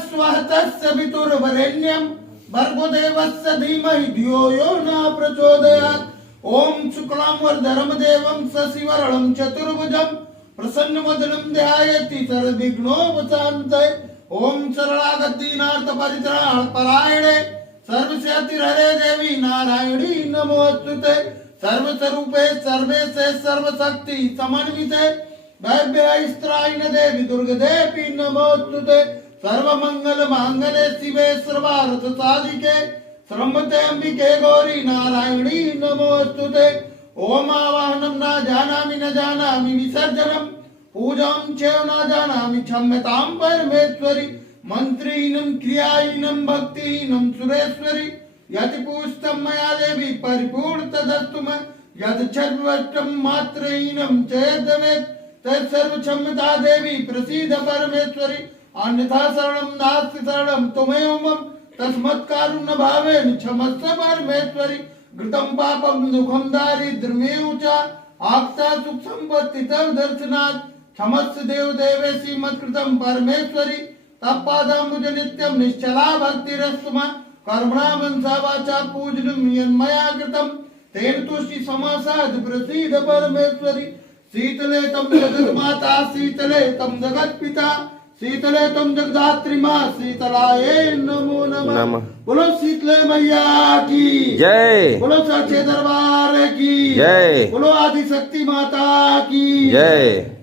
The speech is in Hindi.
स्वः तस्य पितुर्वरेण्यं भर्गो देवस्य धीमहि धियो यो न प्रचोदयात्। ओम शुक्लांबरधरं देवं शशिवर्णं चतुर्भुजं प्रसन्नवदनं ध्यायति सर्वविघ्नोपशान्तये। ओम शरणागत परित्राण परायणे सर्वस्यातिहरे देवी नारायणी नमोस्तुते। सर्वस्वरूपे सर्वेशे सर्वशक्ति समन्विते भव्यैस्त्रायण देवी दुर्गदेवी नमोस्तुते। सर्वमंगल मांगल्ये शिवे सर्वार्थ साधिके शरण्ये अंबिके गौरी नारायणी नमोस्तुते। ओम आवाहनं न जानामि विसर्जनं पूजां च न जानामि क्षम्यतां परमेश्वरि। मंत्रीनं क्रियाहीनं भक्तिहीनं सुरेश्वरि। यदि पूजितं मया देवी परिपूर्ण तदस्तु मे। यदि छद्वष्टं मात्रहीनं च यद्भवेत् तत्सर्व क्षम्यता देवी प्रसीद परमेश्वरि। अन्यथा शरणं नास्ति शरणं त्वमेव मम तस्मत्कारुण्य भावेन क्षमस्व परमेश्वरि। घृतं पापं दुःखं दारिद्र्यमेव च आप्ता सुख संपत्ति तव दर्शनात् क्षमस्व देव देवेशी मत्कृतं परमेश्वरि। तत्पादाम्बुज नित्यं निश्चला भक्तिरस्तु मम कर्मणा मनसा वाचा पूजनं यन्मया कृतं तेन तुष्टि समासाद प्रसीद परमेश्वरि। शीतले तम जगत माता शीतले तम जगत पिता शीतले तम जगदात्री माँ शीतलाये नमो नमः। बोलो शीतले मैया की जय। बोलो सच्चे दरबार की जय। बोलो आदि शक्ति माता की जय।